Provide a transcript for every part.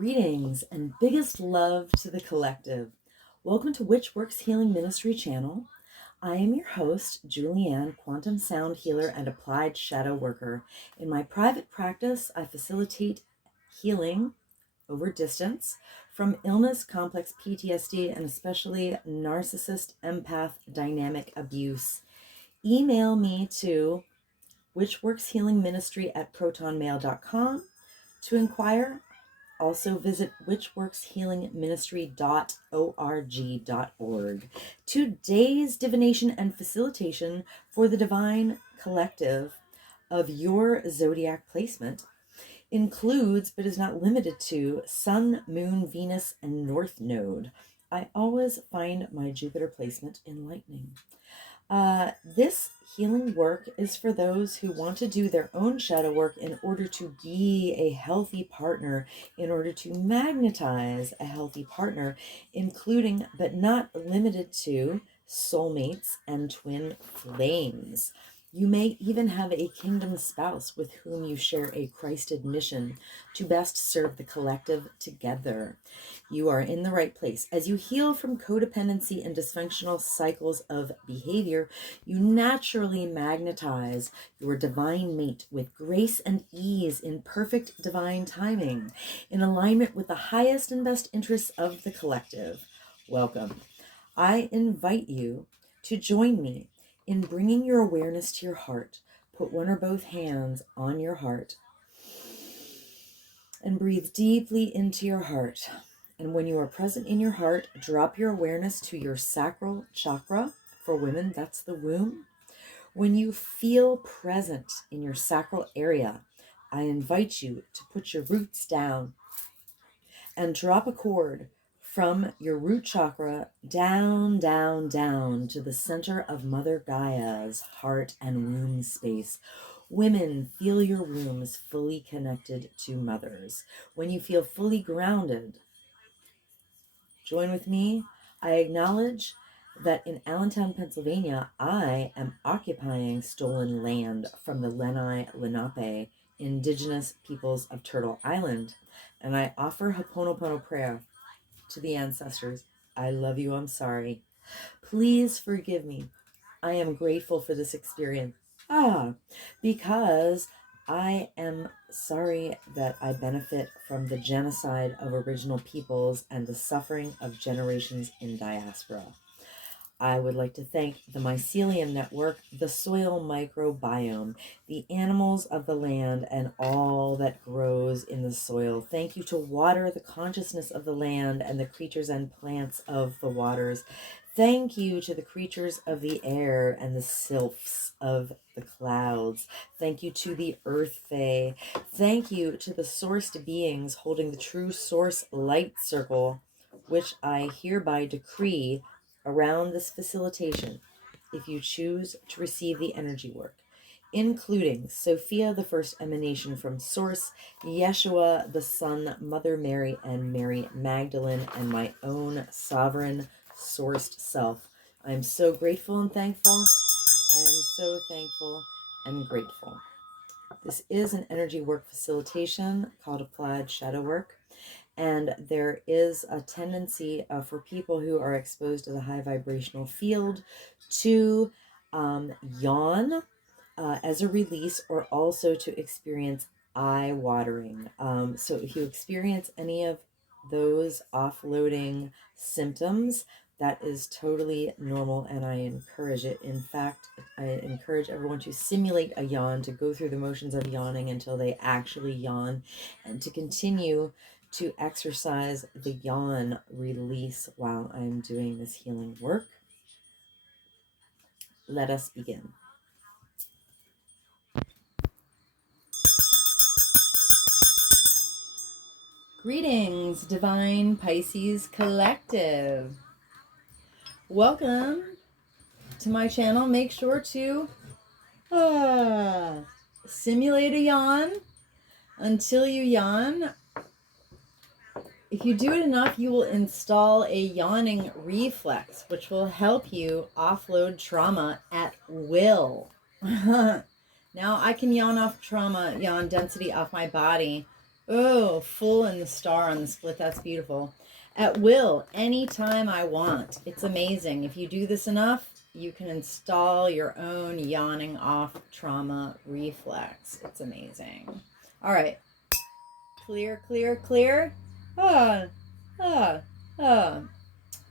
Greetings and biggest love to the collective. Welcome to Witch Works Healing Ministry channel. I am your host, Julianne, quantum sound healer and applied shadow worker. In my private practice, I facilitate healing over distance from illness, complex PTSD, and especially narcissist, empath, dynamic abuse. Email me to witchworkshealingministry@protonmail.com to inquire. Also visit witchworkshealingministry.org. Today's divination and facilitation for the divine collective of your zodiac placement includes, but is not limited to, Sun, Moon, Venus, and North Node. I always find my Jupiter placement enlightening. This healing work is for those who want to do their own shadow work in order to be a healthy partner, in order to magnetize a healthy partner, including but not limited to soulmates and twin flames. You may even have a kingdom spouse with whom you share a Christed mission to best serve the collective together. You are in the right place. As you heal from codependency and dysfunctional cycles of behavior, you naturally magnetize your divine mate with grace and ease in perfect divine timing, in alignment with the highest and best interests of the collective. Welcome. I invite you to join me in bringing your awareness to your heart. Put one or both hands on your heart and breathe deeply into your heart. And when you are present in your heart, drop your awareness to your sacral chakra. For women, that's the womb. When you feel present in your sacral area, I invite you to put your roots down and drop a cord from your root chakra down, down, down to the center of Mother Gaia's heart and womb space. Women, feel your wombs fully connected to mothers. When you feel fully grounded, join with me. I acknowledge that in Allentown, Pennsylvania, I am occupying stolen land from the Lenape indigenous peoples of Turtle Island, and I offer Ho'oponopono prayer to the ancestors. I love you. I'm sorry. Please forgive me. I am grateful for this experience. Because I am sorry that I benefit from the genocide of original peoples and the suffering of generations in diaspora. I would like to thank the Mycelium Network, the soil microbiome, the animals of the land, and all that grows in the soil. Thank you to water, the consciousness of the land, and the creatures and plants of the waters. Thank you to the creatures of the air and the sylphs of the clouds. Thank you to the Earth Fae. Thank you to the sourced beings holding the true source light circle, which I hereby decree around this facilitation, if you choose to receive the energy work, including Sophia, the first emanation from Source, Yeshua, the Son, Mother Mary, and Mary Magdalene, and my own sovereign sourced self. I am so grateful and thankful. I am so thankful and grateful. This is an energy work facilitation called Applied Shadow Work. And there is a tendency for people who are exposed to the high vibrational field to yawn as a release, or also to experience eye watering. So if you experience any of those offloading symptoms, that is totally normal, and I encourage it. In fact, I encourage everyone to simulate a yawn, to go through the motions of yawning until they actually yawn, and to continue to exercise the yawn release while I'm doing this healing work. Let us begin. Greetings, Divine Pisces Collective. Welcome to my channel. Make sure to simulate a yawn until you yawn. If you do it enough, you will install a yawning reflex, which will help you offload trauma at will. Now I can yawn off trauma, yawn density off my body Oh, full and the star on the split. That's beautiful. At will, anytime I want. It's amazing. If you do this enough, you can install your own yawning off trauma reflex. It's amazing. All right. Clear, clear, clear. Ah, ah, ah.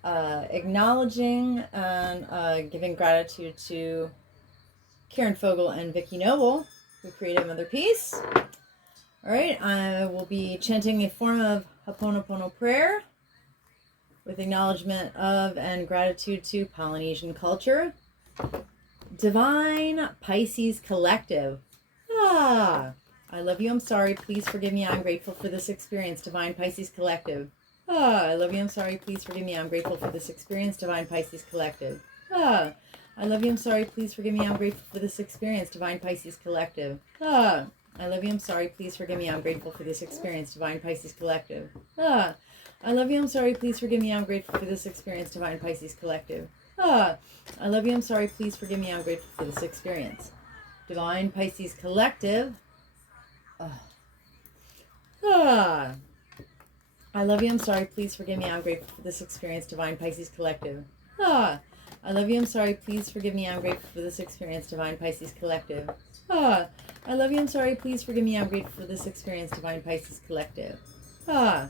Acknowledging and giving gratitude to Karen Fogel and Vicki Noble, who created Mother Peace. All right, I will be chanting a form of Ho'oponopono prayer with acknowledgement of and gratitude to Polynesian culture. Divine Pisces Collective. Ah, I love you, I'm sorry, please forgive me, I'm grateful for this experience, Divine Pisces Collective. Ah, I love you, I'm sorry, please forgive me, I'm grateful for this experience, Divine Pisces Collective. Ah, I love you, I'm sorry, please forgive me, I'm grateful for this experience, Divine Pisces Collective. Ah, I love you, I'm sorry, please forgive me, I'm grateful for this experience, Divine Pisces Collective. Ah, I love you, I'm sorry, please forgive me, I'm grateful for this experience, Divine Pisces Collective. Ah, I love you, I'm sorry, please forgive me, I'm grateful for this experience. Divine Pisces Collective. Ah. I love you, I'm sorry, please forgive me, I'm grateful for this experience, Divine Pisces Collective. Ah. I love you, I'm sorry, please forgive me, I'm grateful for this experience, Divine Pisces Collective. Ah. I love you, I'm sorry, please forgive me, I'm grateful for this experience, Divine Pisces Collective. Ah.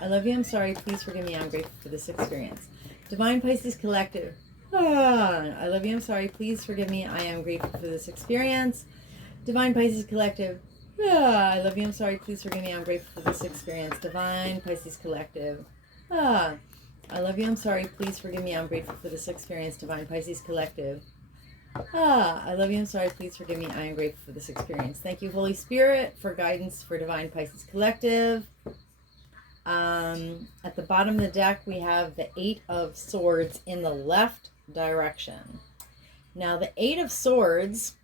I love you, I'm sorry, please forgive me, I'm grateful for this experience. Divine Pisces Collective. Ah. I love you, I'm sorry, please forgive me, I am grateful for this experience. Divine Pisces Collective. Ah, I love you, I'm sorry, please forgive me, I'm grateful for this experience. Divine Pisces Collective. Ah, I love you, I'm sorry, please forgive me, I'm grateful for this experience. Divine Pisces Collective. Ah, I love you, I'm sorry, please forgive me, I am grateful for this experience. Thank you, Holy Spirit, for guidance for Divine Pisces Collective. At the bottom of the deck, we have the Eight of Swords in the left direction. Now, the Eight of Swords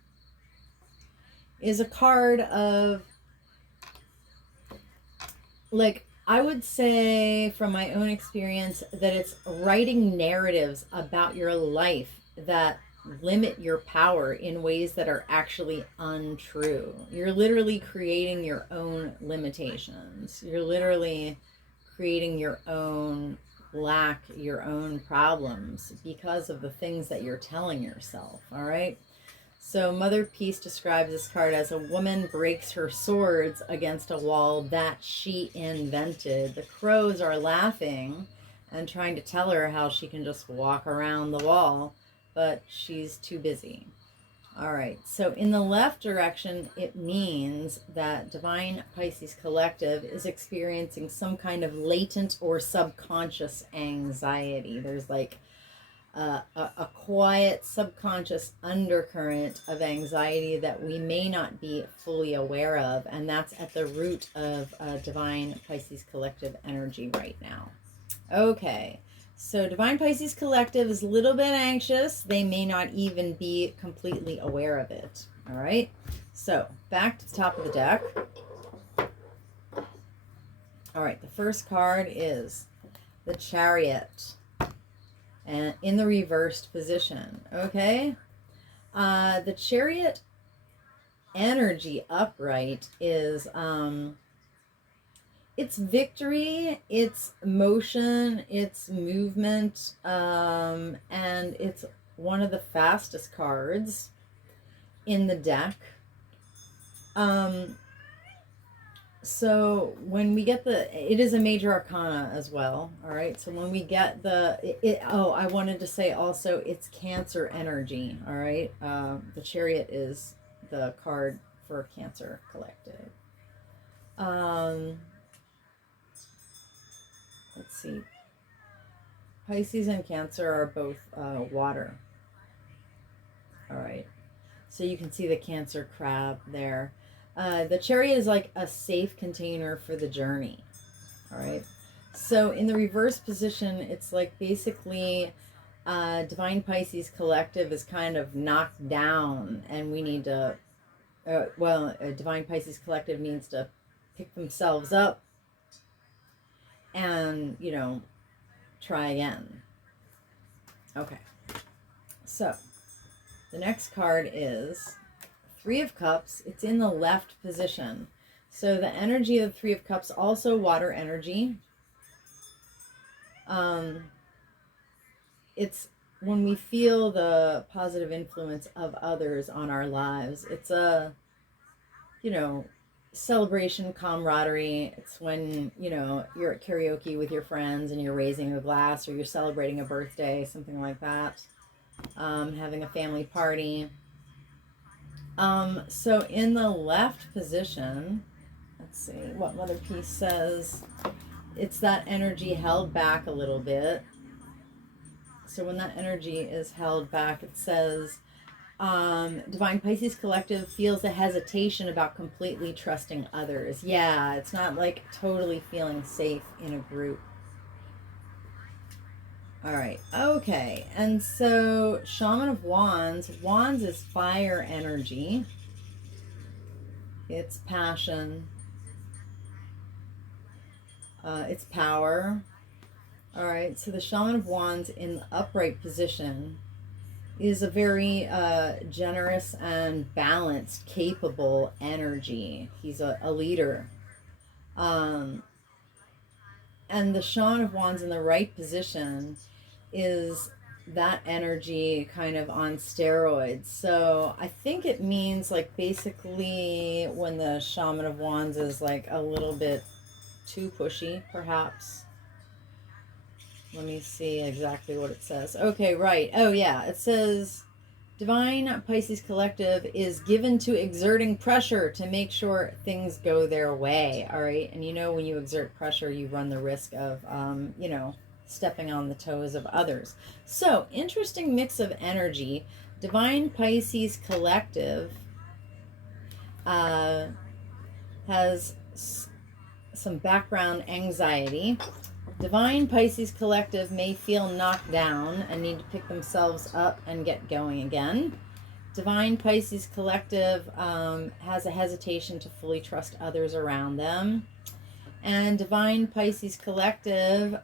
is a card of, like, I would say from my own experience that it's writing narratives about your life that limit your power in ways that are actually untrue. You're literally creating your own limitations. You're literally creating your own lack, your own problems because of the things that you're telling yourself, all right? So Mother Peace describes this card as a woman breaks her swords against a wall that she invented. The crows are laughing and trying to tell her how she can just walk around the wall, but she's too busy. All right, so in the left direction, it means that Divine Pisces Collective is experiencing some kind of latent or subconscious anxiety. There's like a quiet subconscious undercurrent of anxiety that we may not be fully aware of, and that's at the root of Divine Pisces Collective energy right now. Okay, so Divine Pisces Collective is a little bit anxious. They may not even be completely aware of it. All right, so back to the top of the deck. All right, the first card is the Chariot, and in the reversed position. Okay, the Chariot energy upright is it's victory, it's motion, it's movement, and it's one of the fastest cards in the deck. So when we get it is a major arcana as well. All right. So when we get I wanted to say also it's Cancer energy. All right. The Chariot is the card for Cancer Collective. Let's see. Pisces and Cancer are both water. All right. So you can see the Cancer crab there. The Chariot is like a safe container for the journey. All right. So in the reverse position, it's like basically Divine Pisces Collective is kind of knocked down, and we need to, Divine Pisces Collective needs to pick themselves up and, try again. Okay. So the next card is Three of Cups. It's in the left position. So the energy of the Three of Cups, also water energy. It's when we feel the positive influence of others on our lives. It's a, you know, celebration, camaraderie. It's when, you know, you're at karaoke with your friends and you're raising a glass, or you're celebrating a birthday, something like that. Having a family party. So in the left position, let's see what Mother Peace says. It's that energy held back a little bit. So when that energy is held back, it says, Divine Pisces Collective feels a hesitation about completely trusting others. Yeah, it's not like totally feeling safe in a group. All right, okay. And so Shaman of Wands, Wands is fire energy. It's passion. It's power. All right, so the Shaman of Wands in the upright position is a very generous and balanced, capable energy. He's a leader. And the Shaman of Wands in the right position is that energy kind of on steroids. So I think it means like basically when the Shaman of Wands is like a little bit too pushy, perhaps. Let me see exactly what it says. Okay, right. Oh, yeah. It says Divine Pisces Collective is given to exerting pressure to make sure things go their way. All right. And you know, when you exert pressure, you run the risk of, you know, stepping on the toes of others. So, interesting mix of energy. Divine Pisces Collective has some background anxiety. Divine Pisces Collective may feel knocked down and need to pick themselves up and get going again. Divine Pisces Collective has a hesitation to fully trust others around them. And Divine Pisces Collective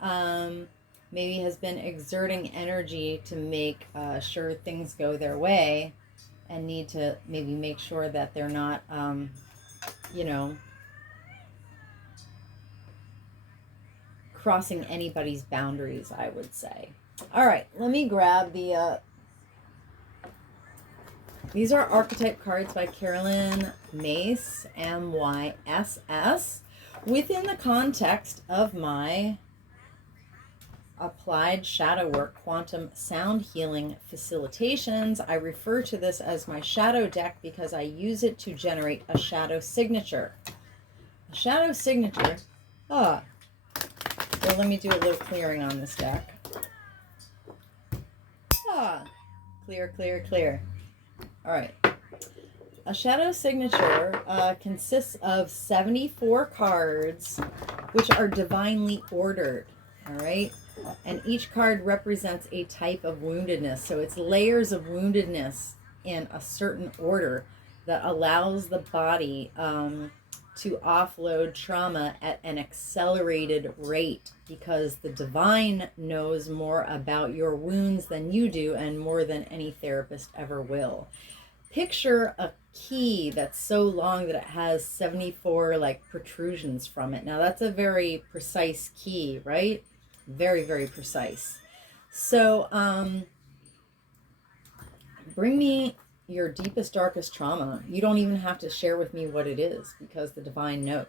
maybe has been exerting energy to make sure things go their way, and need to maybe make sure that they're not, you know, crossing anybody's boundaries, I would say. All right, let me grab the these are archetype cards by Carolyn Mace, MYSS, within the context of my applied shadow work quantum sound healing facilitations. I refer to this as my shadow deck because I use it to generate a shadow signature. A shadow signature, so let me do a little clearing on this deck. Clear, clear, clear. All right. A shadow signature consists of 74 cards, which are divinely ordered. All right. And each card represents a type of woundedness. So it's layers of woundedness in a certain order that allows the body to offload trauma at an accelerated rate, because the divine knows more about your wounds than you do, and more than any therapist ever will. Picture a key that's so long that it has 74 like protrusions from it. Now that's a very precise key, right? Very, very precise. So bring me your deepest, darkest trauma. You don't even have to share with me what it is, because the divine knows.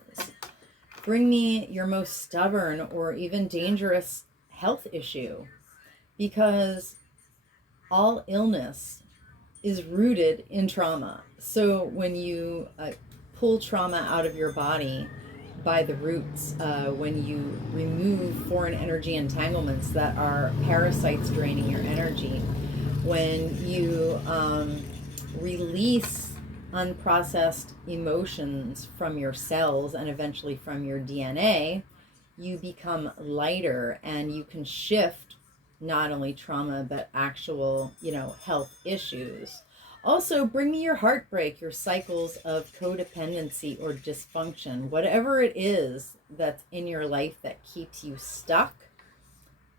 Bring me your most stubborn or even dangerous health issue, because all illness is rooted in trauma. So when you pull trauma out of your body by the roots, when you remove foreign energy entanglements that are parasites draining your energy, when you release unprocessed emotions from your cells and eventually from your DNA, you become lighter, and you can shift not only trauma but actual, you know, health issues. Also, bring me your heartbreak, your cycles of codependency or dysfunction, whatever it is that's in your life that keeps you stuck.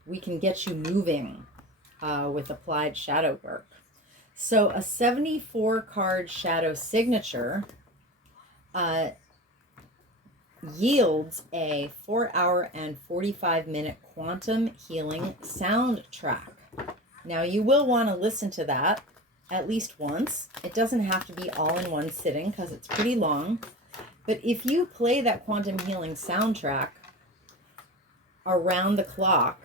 We can get you moving with applied shadow work. So a 74 card shadow signature yields a 4-hour and 45-minute quantum healing soundtrack. Now, you will want to listen to that at least once. It doesn't have to be all in one sitting because it's pretty long. But if you play that quantum healing soundtrack around the clock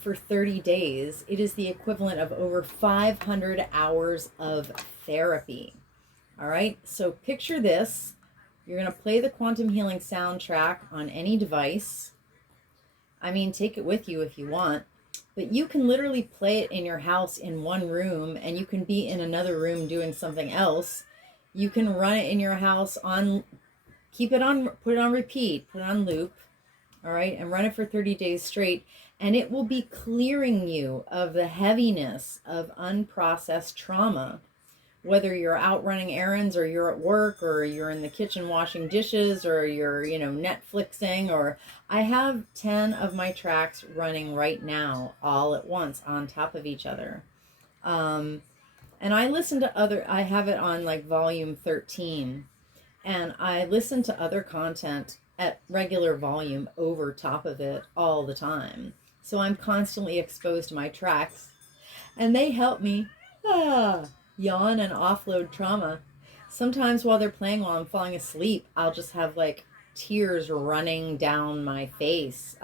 for 30 days, it is the equivalent of over 500 hours of therapy. All right, so picture this. You're going to play the quantum healing soundtrack on any device. I mean, take it with you if you want, but you can literally play it in your house in one room, and you can be in another room doing something else. You can run it in your house on, keep it on, put it on repeat, put it on loop, all right, and run it for 30 days straight, and it will be clearing you of the heaviness of unprocessed trauma. Whether you're out running errands, or you're at work, or you're in the kitchen washing dishes, or you're, Netflixing, or I have 10 of my tracks running right now all at once on top of each other. And I listen to I have it on like volume 13, and I listen to other content at regular volume over top of it all the time. So I'm constantly exposed to my tracks, and they help me yawn and offload trauma. Sometimes while they're playing, while I'm falling asleep, I'll just have like tears running down my face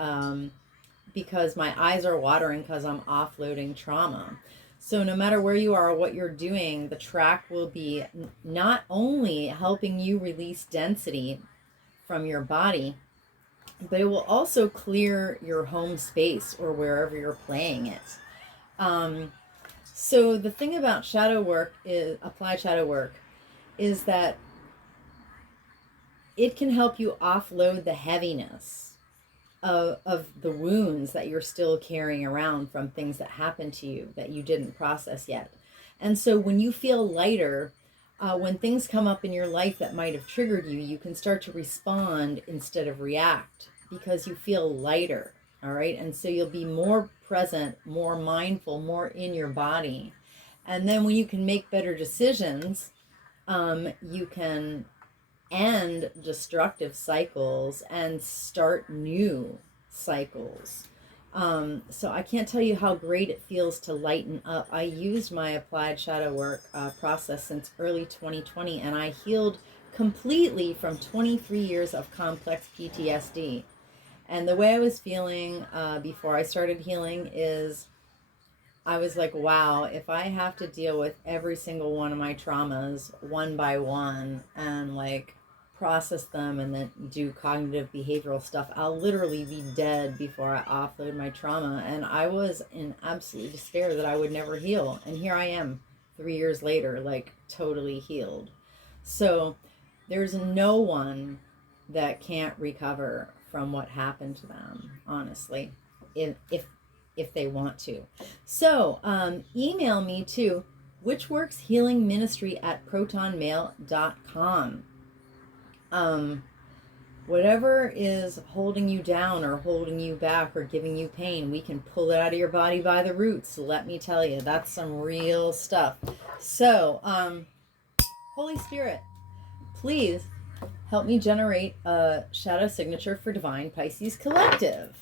because my eyes are watering because I'm offloading trauma. So no matter where you are or what you're doing, the track will be not only helping you release density from your body, but it will also clear your home space or wherever you're playing it. So the thing about shadow work, is applied shadow work, is that it can help you offload the heaviness of the wounds that you're still carrying around from things that happened to you that you didn't process yet. And so when you feel lighter, when things come up in your life that might have triggered you, you can start to respond instead of react because you feel lighter. All right. And so you'll be more present, more mindful, more in your body. And then when you can make better decisions, you can end destructive cycles and start new cycles. So I can't tell you how great it feels to lighten up. I used my applied shadow work process since early 2020, and I healed completely from 23 years of complex PTSD. And the way I was feeling before I started healing is I was like, wow, if I have to deal with every single one of my traumas one by one and like process them and then do cognitive behavioral stuff, I'll literally be dead before I offload my trauma. And I was in absolute despair that I would never heal. And here I am 3 years later, like totally healed. So there's no one that can't recover from what happened to them, honestly, if they want to. So email me to witchworkshealingministry@protonmail.com. Whatever is holding you down or holding you back or giving you pain, we can pull it out of your body by the roots. Let me tell you, that's some real stuff. So Holy Spirit, please help me generate a shadow signature for Divine Pisces Collective.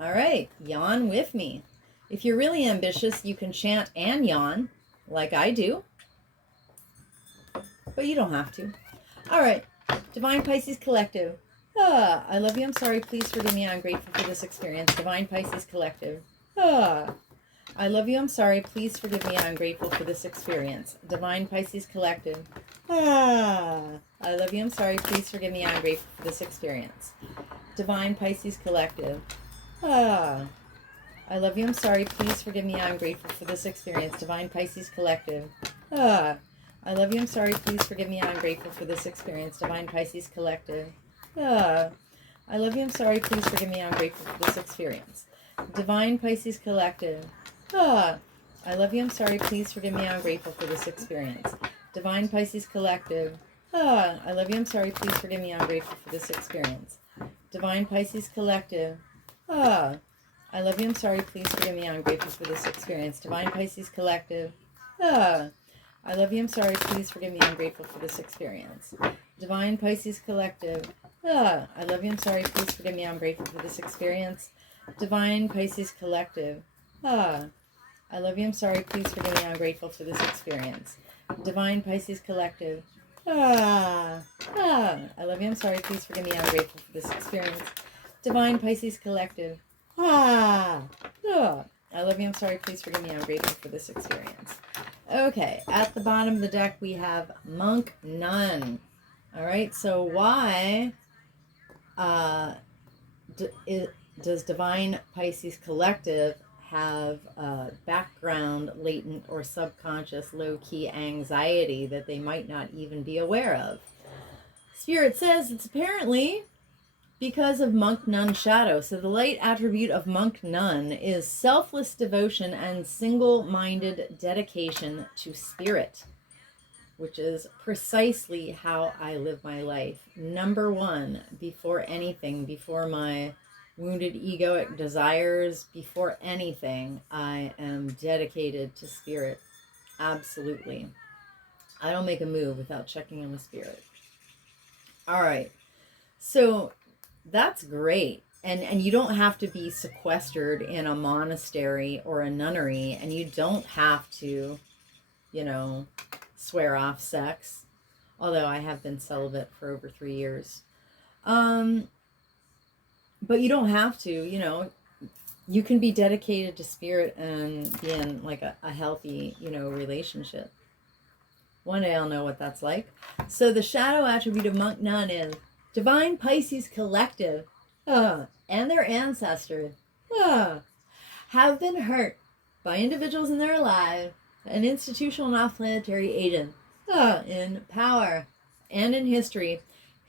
All right, yawn with me. If you're really ambitious, you can chant and yawn like I do, but you don't have to. All right, Divine Pisces Collective. I love you, I'm sorry, please forgive me, I'm grateful for this experience. Divine Pisces Collective. I love you, I'm sorry, please forgive me, I'm grateful for this experience. Divine Pisces Collective. I love you, I'm sorry, please forgive me, I'm grateful for this experience. Divine Pisces Collective. I love you, I'm sorry, please forgive me, I'm grateful for this experience. Divine Pisces Collective. I love you, I'm sorry, please forgive me, I'm grateful for this experience. Divine Pisces Collective. I love you, I'm sorry, please forgive me, I'm grateful for this experience. Divine Pisces Collective. I love you, I'm sorry, please forgive me, I'm grateful for this experience. Divine Pisces Collective. I love you, I'm sorry, please forgive me, I'm grateful for this experience. Divine Pisces Collective. I love you, I'm sorry, please forgive me, I'm grateful for this experience. Divine Pisces Collective. I love you, I'm sorry, please forgive me, I'm grateful for this experience. Divine Pisces Collective. I love you. I'm sorry. Please forgive me. I'm grateful for this experience. Divine Pisces Collective. I love you. I'm sorry. Please forgive me. I'm grateful for this experience. Divine Pisces Collective. I love you. I'm sorry. Please forgive me. I'm grateful for this experience. Divine Pisces Collective. I love you. I'm sorry. Please forgive me. I'm grateful for this experience. Okay. At the bottom of the deck, we have Monk Nun. All right. So why does Divine Pisces Collective have background, latent, or subconscious low-key anxiety that they might not even be aware of? Spirit says it's apparently because of Monk Nun shadow. So the light attribute of Monk Nun is selfless devotion and single-minded dedication to spirit, which is precisely how I live my life. Number one, before anything, before my wounded egoic desires, before anything, I am dedicated to spirit. Absolutely. I don't make a move without checking on the spirit. All right. So that's great. And you don't have to be sequestered in a monastery or a nunnery, and you don't have to, swear off sex. Although I have been celibate for over 3 years. But you don't have to, you can be dedicated to spirit and be in like a healthy, relationship. One day I'll know what that's like. So the shadow attribute of Monk Nun is Divine Pisces Collective and their ancestors have been hurt by individuals in their lives, an institutional and planetary agent in power and in history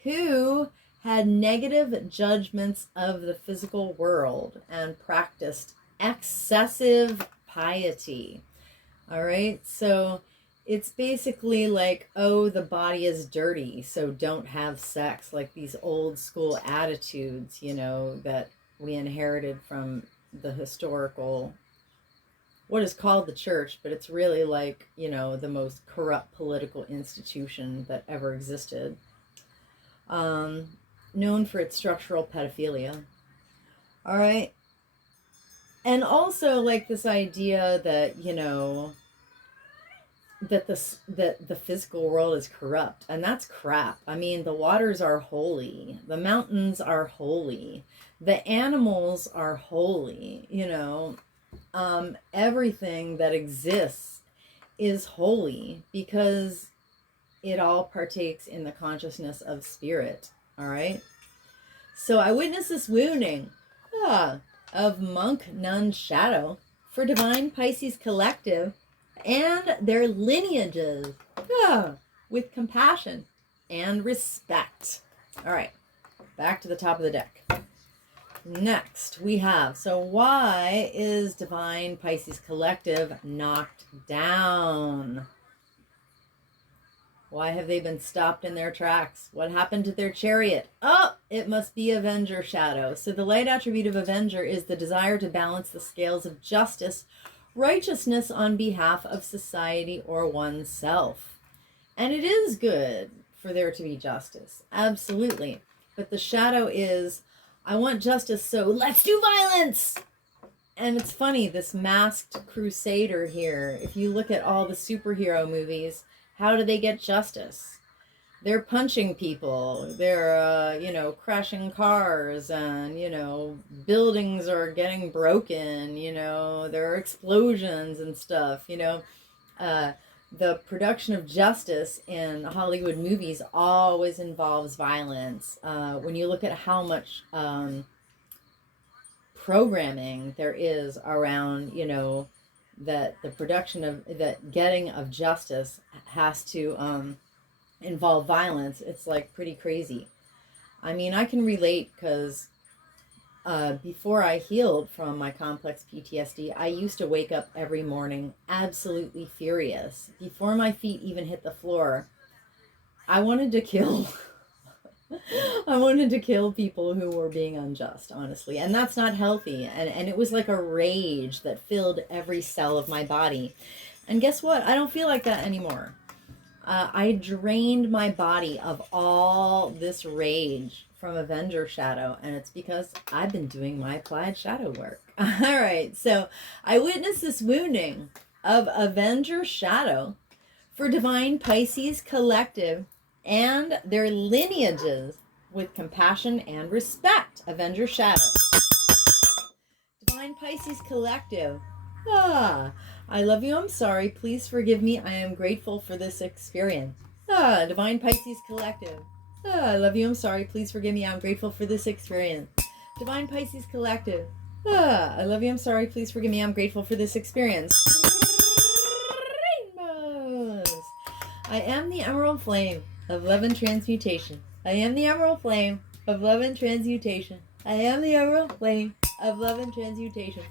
who had negative judgments of the physical world and practiced excessive piety. All right, so it's basically like, oh, the body is dirty, so don't have sex, like these old school attitudes, that we inherited from the historical, what is called the church, but it's really like, the most corrupt political institution that ever existed. Known for its structural pedophilia. All right. And also like this idea that, that the physical world is corrupt, and that's crap. I mean, the waters are holy, the mountains are holy, the animals are holy, everything that exists is holy because it all partakes in the consciousness of spirit. All right. So I witnessed this wounding of Monk Nun shadow for Divine Pisces Collective and their lineages with compassion and respect. All right. Back to the top of the deck. Next we have, so why is Divine Pisces Collective knocked down? Why have they been stopped in their tracks? What happened to their chariot? Oh, it must be Avenger shadow. So the light attribute of Avenger is the desire to balance the scales of justice, righteousness on behalf of society or oneself. And it is good for there to be justice. Absolutely. But the shadow is, I want justice, so let's do violence. And it's funny, this masked crusader here, if you look at all the superhero movies, how do they get justice? They're punching people. They're, crashing cars, and, buildings are getting broken. There are explosions and stuff. The production of justice in Hollywood movies always involves violence. When you look at how much programming there is around, that the production of that getting of justice has to involve violence, it's like pretty crazy. I mean, I can relate because before I healed from my complex PTSD, I used to wake up every morning absolutely furious. Before my feet even hit the floor, I wanted to kill I wanted to kill people who were being unjust, honestly. And that's not healthy. And it was like a rage that filled every cell of my body. And guess what? I don't feel like that anymore. I drained my body of all this rage from Avenger Shadow, and it's because I've been doing my applied shadow work. All right, so I witnessed this wounding of Avenger Shadow for Divine Pisces Collective and their lineages with compassion and respect. Avenger Shadow. Divine Pisces Collective. I love you, I'm sorry, please forgive me, I am grateful for this experience. Divine Pisces Collective. I love you, I'm sorry, please forgive me, I'm grateful for this experience. Divine Pisces Collective. I love you, I'm sorry, please forgive me, I'm grateful for this experience. Rainbows. I am the emerald flame of love and transmutation. I am the emerald flame of love and transmutation. I am the emerald flame of love and transmutation.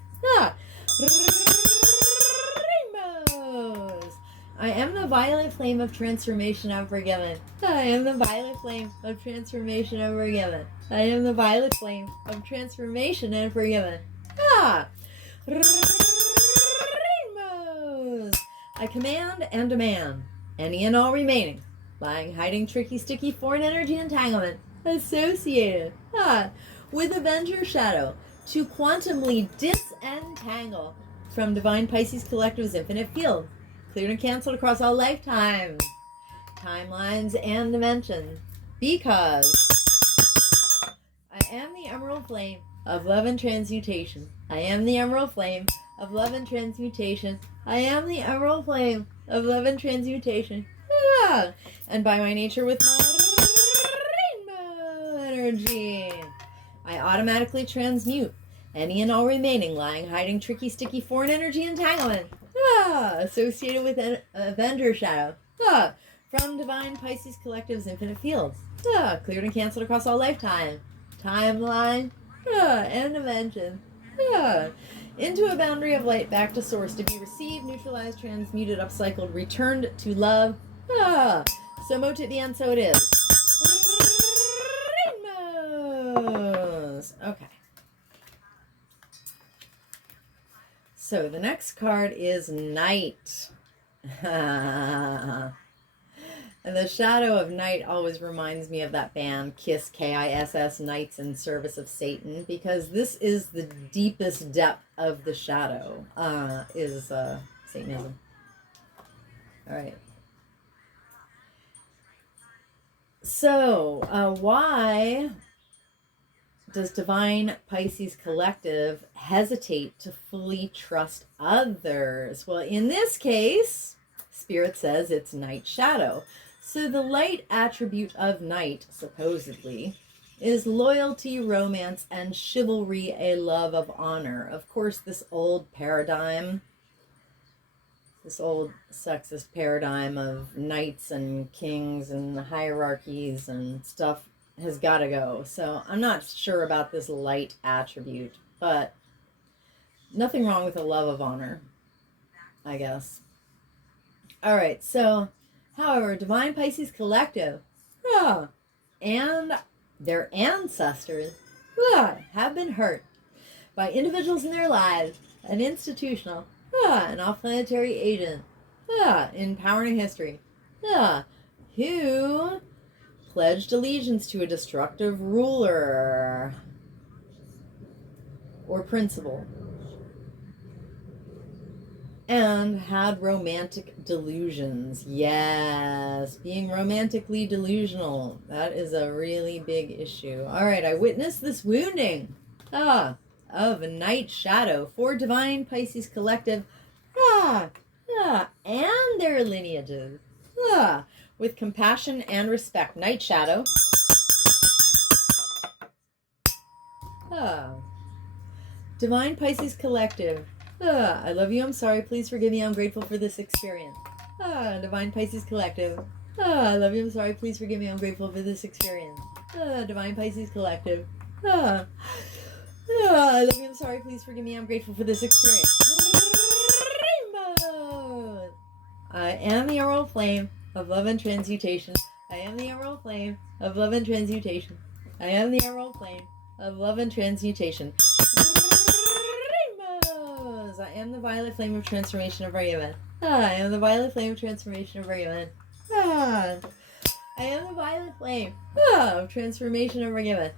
Rainbows. I am the violet flame of transformation I'm forgiven. I am the violet flame of transformation I'm forgiven. I am the violet flame of transformation and forgiven. Rainbows. I command and demand any and all remaining lying, hiding, tricky, sticky, foreign energy entanglement associated with Avenger Shadow to quantumly disentangle from Divine Pisces Collective's infinite field, cleared and canceled across all lifetimes, timelines, and dimensions, because I am the emerald flame of love and transmutation. I am the emerald flame of love and transmutation. I am the emerald flame of love and transmutation. And by my nature with my rainbow energy, I automatically transmute any and all remaining lying, hiding, tricky, sticky, foreign energy entanglement associated with an Avenger Shadow from Divine Pisces Collective's infinite fields, cleared and canceled across all lifetime, timeline, and dimension, into a boundary of light back to source to be received, neutralized, transmuted, upcycled, returned to love. So mote it be, and so it is. Rainbows. Okay. So the next card is Night. And the shadow of night always reminds me of that band KISS, KISS, Knights in Service of Satan, because this is the deepest depth of the shadow, is Satanism. All right. So, why does Divine Pisces Collective hesitate to fully trust others? Well, in this case, Spirit says it's night shadow. So the light attribute of night, supposedly, is loyalty, romance, and chivalry, a love of honor. Of course, this old paradigm, this old sexist paradigm of knights and kings and hierarchies and stuff has got to go. So I'm not sure about this light attribute, but nothing wrong with a love of honor, I guess. All right, so, however, Divine Pisces Collective and their ancestors have been hurt by individuals in their lives, an institutional and off-planetary agent in power and history who pledged allegiance to a destructive ruler or principle and had romantic delusions. Yes, being romantically delusional, that is a really big issue. All right, I witnessed this wounding of a night shadow for Divine Pisces Collective and their lineages with compassion and respect. Night shadow. Divine Pisces Collective. I love you, I'm sorry, please forgive me, I'm grateful for this experience. Divine Pisces Collective. I love you, I'm sorry, please forgive me, I'm grateful for this experience. Divine Pisces Collective. I love you, I'm sorry, please forgive me, I'm grateful for this experience. Rainbow. I am the emerald flame of love and transmutation. I am the emerald flame of love and transmutation. I am the emerald flame of love and transmutation. I am the violet flame of transformation of our human. I am the violet flame of transformation of our human. Ah. I am the violet flame of transformation and forgiveness.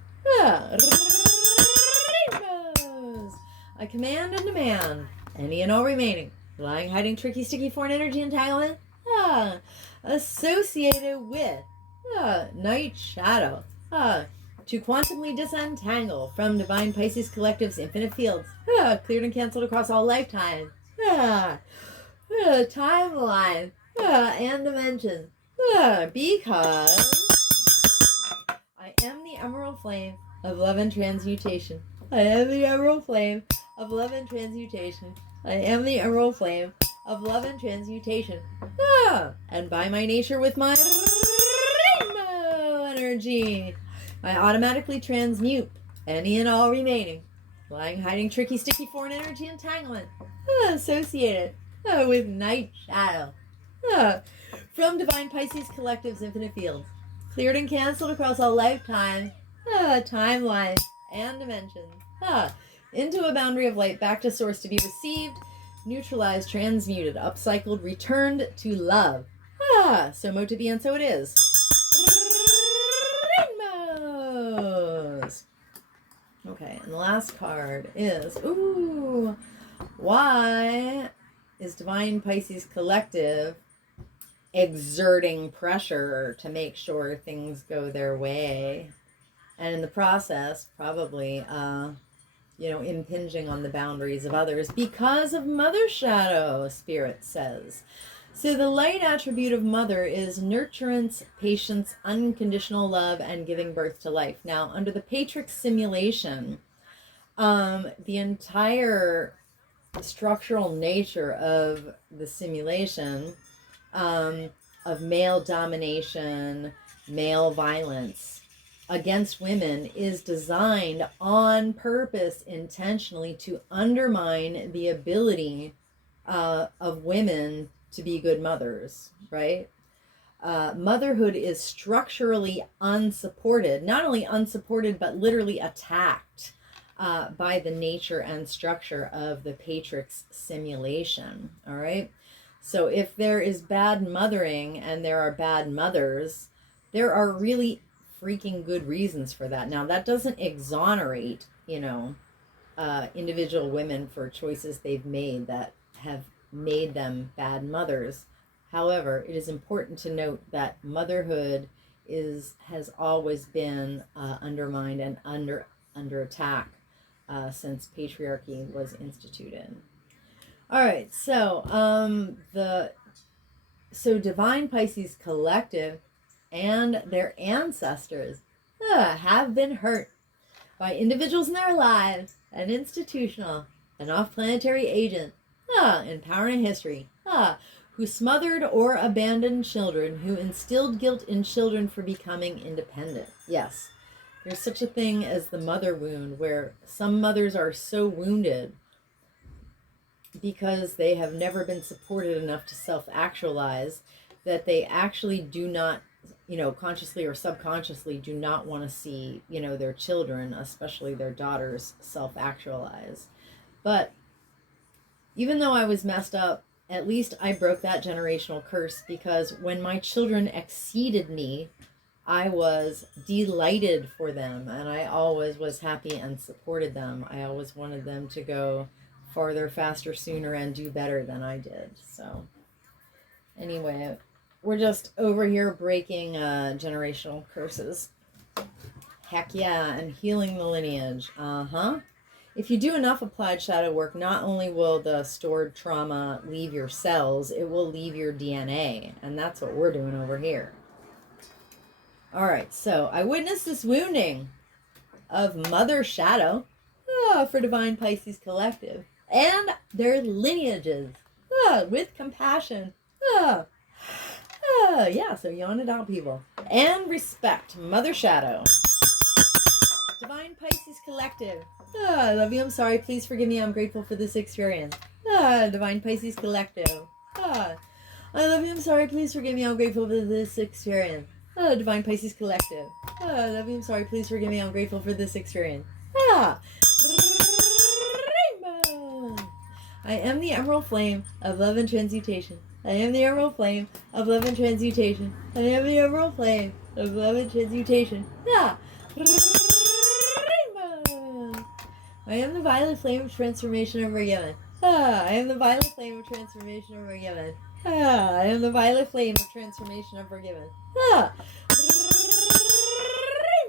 Rainbows. I command and demand any and all remaining lying, hiding, tricky, sticky, foreign energy entanglement associated with night shadow to quantumly disentangle from divine Pisces collective's infinite fields, cleared and canceled across all lifetimes, timeline, and dimensions, because I am the emerald flame of love and transmutation. I am the emerald flame of love and transmutation. I am the emerald flame of love and transmutation. And by my nature with my rainbow energy, I automatically transmute any and all remaining lying, hiding, tricky, sticky, foreign energy entanglement associated with night shadow from divine Pisces collective's infinite fields, cleared and canceled across all lifetimes, timelines, and dimensions, into a boundary of light back to source to be received, neutralized, transmuted, upcycled, returned to love. So mo to be, and so it is. Rainbows. Okay, and the last card is, why is divine Pisces collective exerting pressure to make sure things go their way, and in the process probably impinging on the boundaries of others because of mother shadow, spirit says. So the light attribute of mother is nurturance, patience, unconditional love, and giving birth to life. Now, under the Patriarchal simulation, the entire structural nature of the simulation of male domination, male violence against women is designed on purpose, intentionally, to undermine the ability of women to be good mothers, right? Motherhood is structurally unsupported, not only unsupported, but literally attacked by the nature and structure of the Patriarchal simulation, all right? So if there is bad mothering and there are bad mothers, there are really freaking good reasons for that. Now, that doesn't exonerate, individual women for choices they've made that have made them bad mothers. However, it is important to note that motherhood has always been undermined and under attack since patriarchy was instituted. All right, so divine Pisces collective and their ancestors have been hurt by individuals in their lives and institutional and off-planetary agents in power and history who smothered or abandoned children, who instilled guilt in children for becoming independent. Yes, there's such a thing as the mother wound, where some mothers are so wounded because they have never been supported enough to self-actualize that they actually do not, consciously or subconsciously do not want to see, their children, especially their daughters, self-actualize. But even though I was messed up, at least I broke that generational curse, because when my children exceeded me, I was delighted for them, and I always was happy and supported them. I always wanted them to go farther, faster, sooner, and do better than I did. So anyway, we're just over here breaking generational curses. Heck yeah, and healing the lineage. If you do enough applied shadow work, not only will the stored trauma leave your cells, it will leave your DNA. And that's what we're doing over here. All right, so I witnessed this wounding of Mother Shadow for Divine Pisces Collective and their lineages with compassion. So yawn it out, people. And respect, Mother Shadow. Divine Pisces Collective. I love you, I'm sorry, please forgive me, I'm grateful for this experience. Divine Pisces Collective. I love you, I'm sorry, please forgive me, I'm grateful for this experience. Divine Pisces Collective. I love you, I'm sorry, please forgive me, I'm grateful for this experience. Rainbow. I am the emerald flame of love and transmutation. I am the emerald flame of love and transmutation. I am the emerald flame of love and transmutation. Ah. Rainbow. I am the violet flame of transformation unforgiven. Ah, I am the violet flame of transformation unforgiven. Ah, I am the violet flame of transformation unforgiven. Ah.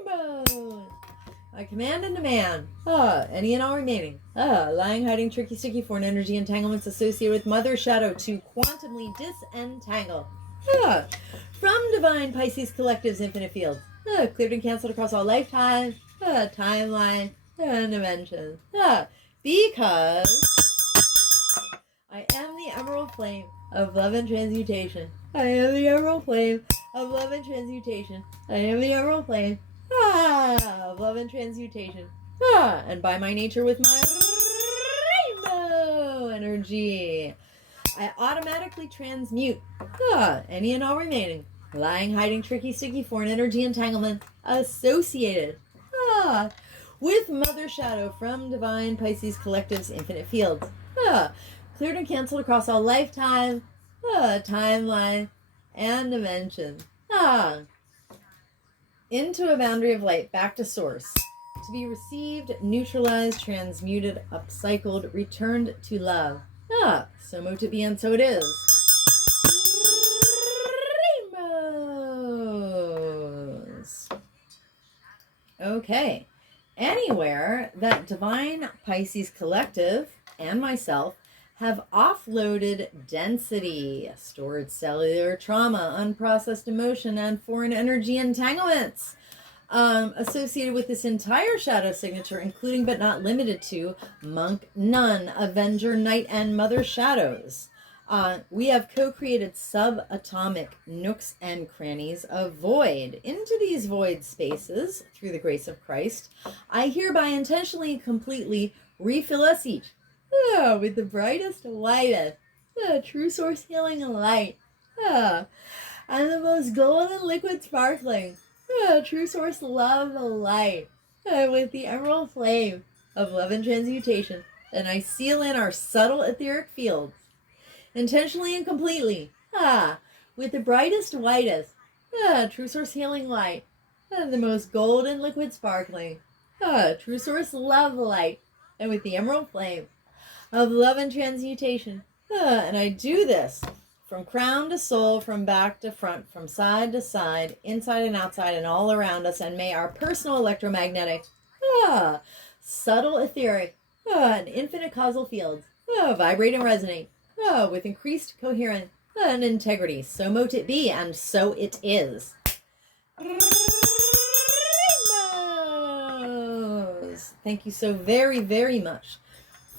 Rainbow. I command and demand. Any and all remaining. Lying, hiding, tricky, sticky, foreign energy entanglements associated with Mother Shadow to quantumly disentangle. From Divine Pisces Collective's infinite field. Cleared and canceled across all lifetimes, timeline, and dimensions. Because I am the emerald flame of love and transmutation. I am the emerald flame of love and transmutation. I am the emerald flame of love and transmutation. And by my nature with my rainbow energy, I automatically transmute any and all remaining lying, hiding, tricky, sticky, foreign energy entanglement associated with Mother Shadow from Divine Pisces Collective's infinite fields. Cleared and canceled across all lifetime, timeline, and dimension. Into a boundary of light, back to source. To be received, neutralized, transmuted, upcycled, returned to love. So mote it be, and so it is. Rainbows. Okay. Anywhere that Divine Pisces Collective and myself have offloaded density, stored cellular trauma, unprocessed emotion, and foreign energy entanglements associated with this entire shadow signature, including but not limited to Monk, Nun, Avenger, Knight, and Mother Shadows. We have co-created subatomic nooks and crannies of void. Into these void spaces, through the grace of Christ, I hereby intentionally and completely refill us each with the brightest, whitest, true source healing light, and the most golden liquid sparkling, true source love light, with the emerald flame of love and transmutation. And I seal in our subtle etheric fields, intentionally and completely, with the brightest, whitest, true source healing light, and the most golden liquid sparkling, true source love light, and with the emerald flame of love and transmutation. And I do this from crown to soul, from back to front, from side to side, inside and outside, and all around us. And may our personal electromagnetic, subtle etheric, and infinite causal fields vibrate and resonate with increased coherence and integrity. So mote it be, and so it is. Rainbows. Thank you so very, very much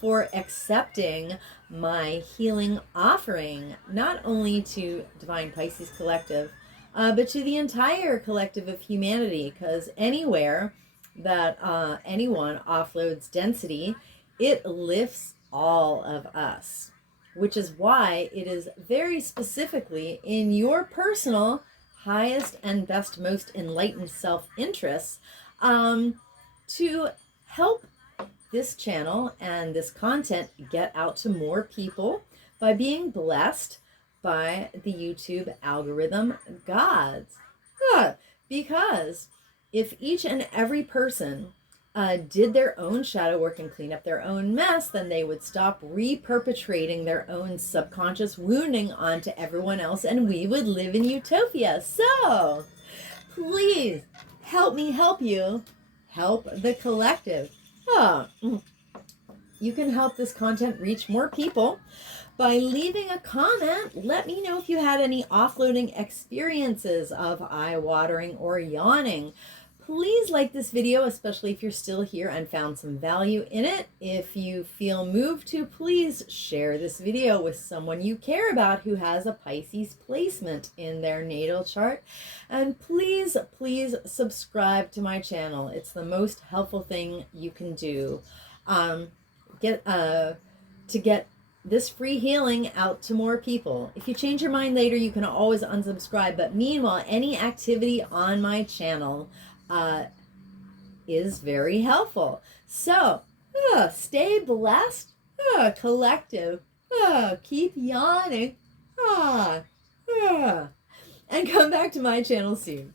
for accepting my healing offering, not only to Divine Pisces Collective, but to the entire collective of humanity, because anywhere that anyone offloads density, it lifts all of us, which is why it is very specifically in your personal highest and best, most enlightened self-interests to help this channel and this content get out to more people by being blessed by the YouTube algorithm gods. Because if each and every person did their own shadow work and clean up their own mess, then they would stop re-perpetrating their own subconscious wounding onto everyone else, and we would live in utopia. So please help me help you help the collective. You can help this content reach more people by leaving a comment. Let me know if you had any offloading experiences of eye-watering or yawning. Please like this video, especially if you're still here and found some value in it. If you feel moved to, please share this video with someone you care about who has a Pisces placement in their natal chart. And please, please subscribe to my channel. It's the most helpful thing you can do to get this free healing out to more people. If you change your mind later, you can always unsubscribe. But meanwhile, any activity on my channel is very helpful. So stay blessed, collective, keep yawning, Ah, ah. And come back to my channel soon.